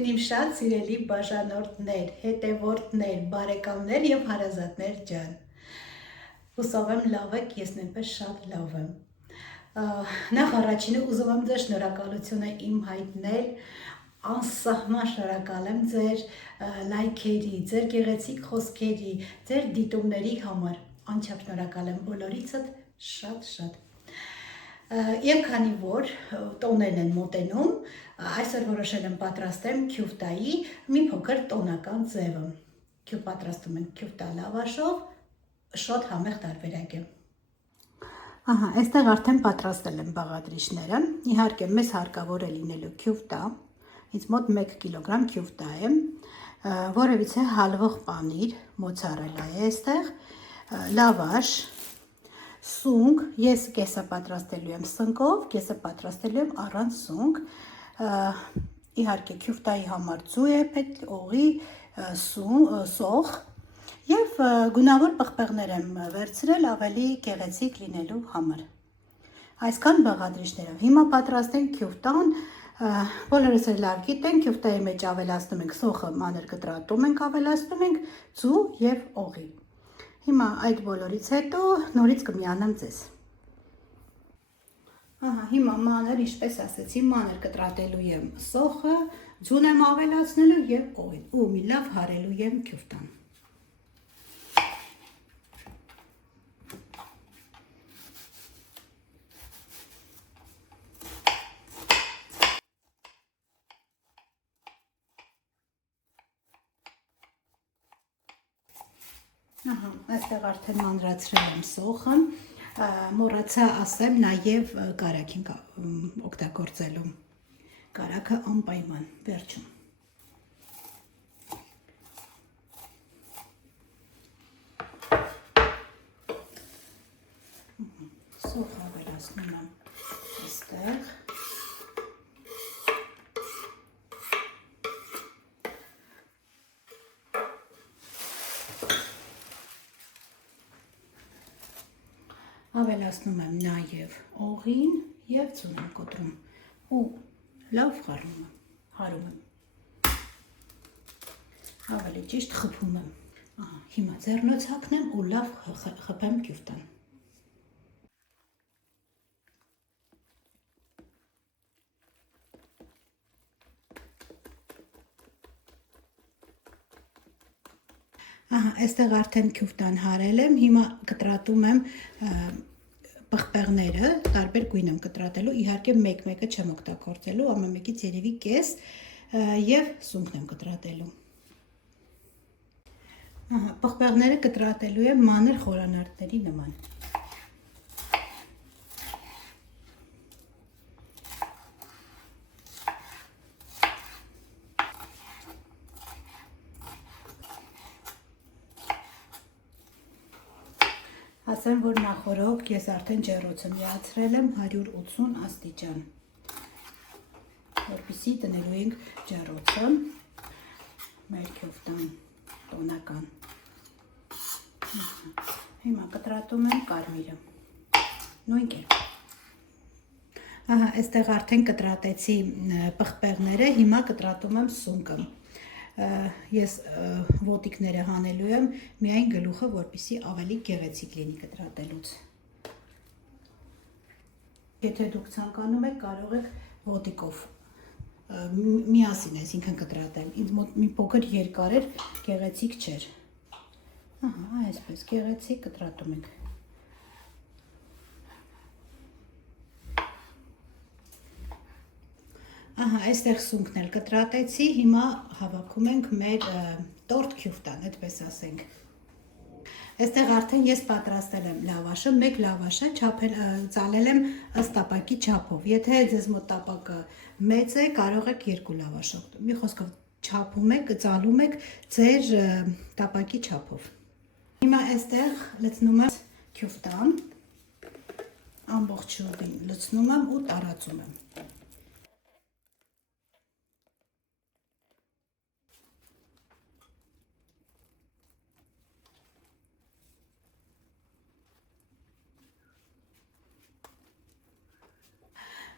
Ողջույն իմ շատ սիրելի բաժանորդներ, հետևորդներ, բարեկամներ եւ հարազատներ ջան։ Հուսով եմ լավ եք, ես նույնպես շատ լավ եմ։ Նախ առաջինը ուզում եմ ձեզ շնորհակալությունը իմ հայտնել, անսահման շնորհակալ եմ ձեր լայքերի, ձեր գեղեցիկ խոսքերի, ձեր դիտումների համար, անչափ շնորհակալ եմ բոլորիցդ շատ։ Եվ քանի որ տոներն են մոտենում, այսօր որոշել եմ պատրաստեմ քյուֆտայի մի փոքր տոնական ձևը։ Պատրաստում ենք քյուֆտա լավաշով, շատ համեղ տարբերակ է։ Ահա, այստեղ արդեն պատրաստել եմ բաղադրիչները։ Իհարկե, մեզ հարկավոր է լինելու քյուֆտա։ Ինձ մոտ 1 կիլոգրամ քյուֆտա է, որևիցե հալվող պանիր, մոցարելա է այստեղ, լավաշ, սունկ, ես կեսը պատրաստելու եմ սնկով, կեսը պատրաստելու եմ առանց սունկ, իհարկե քյուֆտայի համար ձու է պետք, օղի, սոխ և գունավոր պղպեղներ եմ վերցրել ավելի գեղեցիկ լինելու համար։ Այսքան բաղադրիչներով։ Հիմա պատրաստենք քյուֆտան, բոլորս էլ լավ գիտենք, քյուֆտայի մեջ ավելացնում ենք սոխը, մանր կտրատում ենք ավելացնում ենք, ձու և օղի։ Հիմա այդ բոլորից հետո նորից կմիանամ ձեզ։ Ահա, հիմա մանր, ինչպես ասեցի, մանր կտրատելու եմ սոխը, ձուն եմ ավելացնելու և օղին, ու մի լավ հարելու եմ քյուֆտան։ Ահա, այստեղ արդեն մանրացրել եմ սոխը, մոռացա ասեմ նաև կարագ ենք օգտագործելու, կարագը անպայման, վերջում։ Սոխ ավելացնում եմ այստեղ։ Ավելացնում եմ նաև օղին և ձուն եմ կոտրում ու լավ հարում եմ, ավելի ճիշտ խփում եմ, հիմա ձեռնոց հագնեմ ու լավ խփեմ քյուֆտան։ Ահա, այստեղ արդեն քյուֆտան հարել եմ, հիմա կտրատում եմ պղպեղները, տարբեր գույն եմ կտրատելու, իհարկե մեկ-մեկը չեմ օգտագործելու, ամեն մեկից երևի կես և սունկն եմ կտրատելու։ Ահա, պղպեղները կտրատելու եմ մանր խորանարդների նման։ Ասեմ, որ նախորոք ես արդեն ջեռոցը միացրել եմ 180 աստիճան, որպեսզի դնելու ենք ջեռոցը, մեր քյուֆտան տոնական։ Հիմա կտրատում եմ կարմիրը, նույն կերպ։ Ահա, այստեղ արդեն կտրատեցի պղպեղները, հիմա կտրատում եմ սունկը։ Ես ոտիկները հանելու եմ միայն գլուխը, որպեսզի ավելի գեղեցիկ լինի կտրատելուց։ Եթե դուք ցանկանում եք, կարող եք ոտիկով միասին այսինքն կտրատել։ Ինձ մոտ մի փոքր երկար էր, գեղեցիկ չէր։ Ահա, այսպես գեղեցիկ կտրատում ենք։ Ահա, այստեղ սունկն էլ կտրատեցի, հիմա հավաքում ենք մեր տորտ քյուֆտան, այդպես ասենք։ Այստեղ արդեն ես պատրաստել եմ լավաշը, մեկ լավաշը ծալել եմ ըստ տապակի չափով։ Եթե ձեզ մոտ տապակը մեծ է, կարող եք 2 լավաշ օգտվել։ Մի խոսքով չափում եք, ծալում եք ձեր տապակի չափով։ Հիմա այստեղ լցնում եմ քյուֆտան, ամբողջովին լցնում եմ ու տարածում եմ։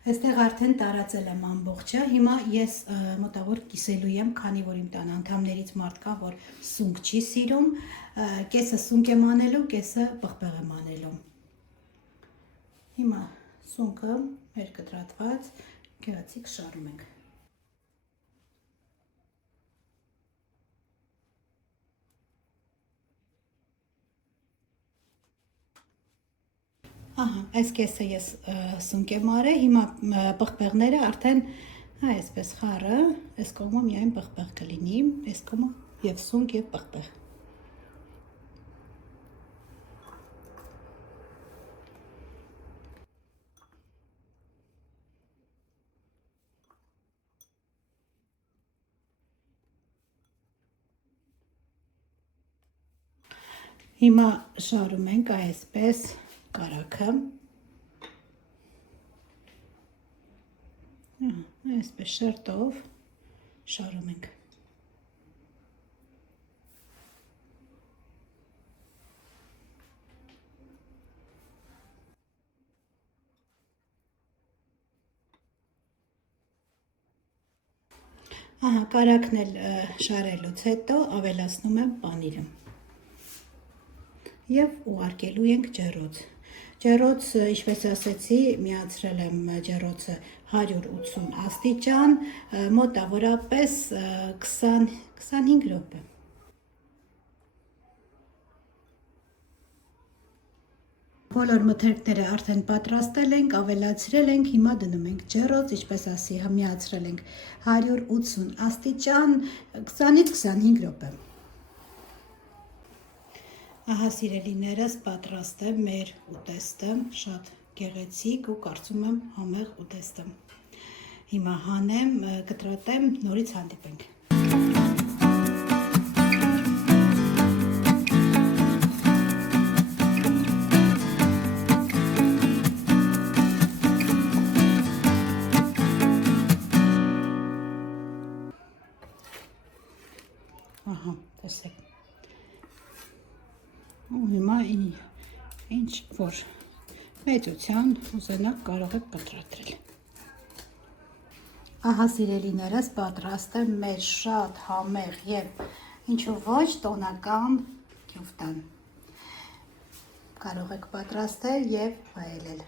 Այստեղ արդեն տարածել եմ ամբողջը, հիմա ես մոտավոր կիսելու եմ, քանի որ իմ տան անդամներից մարդ կա, որ սունկ չի սիրում, կեսը սունկ եմ անելու, կեսը պղպեղ եմ անելու։ Հիմա սունկը մեր կտրատված գեղեցիկ շարում ենք։ Ահա, այս կեսը ես սունկ եմ արել, հիմա պղպեղները արդեն այսպես խառը, այս կողմը միայն պղպեղ կլինի, այս կողմը եւ սունկ եւ պղպեղ։ Հիմա շարում ենք այսպես կարագը, այսպես շերտով շարում ենք։ Ահա, կարագն էլ շարելուց հետո ավելացնում եմ պանիրը։ Եվ ուղարկելու ենք ջեռոց։ Ջեռոց, ինչպես ասեցի, միացրել եմ ջեռոցը 180 աստիճան, մոտավորապես 20-25 րոպե։ Բոլոր մթերքները արդեն պատրաստել ենք, ավելացրել ենք, հիմա դնում ենք ջեռոց, ինչպես ասի, միացրել ենք 180 աստիճան, 20-ից 25 րոպե։ Ահա սիրելիներս, պատրաստ է մեր ուտեստը, շատ գեղեցիկ ու կարծում եմ համեղ ուտեստը։ Հիմա հանեմ, կտրատեմ, նորից հանդիպենք։ Ահա, տեսեք։ Ու հիմա ինչ որ մեծության ուզենաք կարող եք կտրատել։ Ահա սիրելիներս, պատրաստ է մեր շատ համեղ եւ ինչու ոչ տոնական քյոֆտան։ Կարող եք պատրաստել եւ վայելել։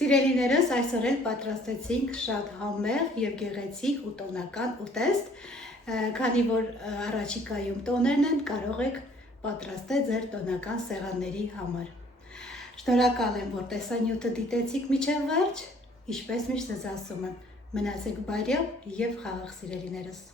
Սիրելիներս, այսօր էլ պատրաստեցինք շատ համեղ եւ գեղեցիկ ու տոնական ուտեստ, քանի որ առաջիկայում տոներն են, կարող եք պատրաստել ձեր տոնական սեղանների համար։ Շնորհակալ եմ, որ տեսանյութը դիտեցիք մինչև վերջ, ինչպես միշտ ձեզ ասում եմ, մնացեք բարյավ եւ խաղաղ սիրելիներս։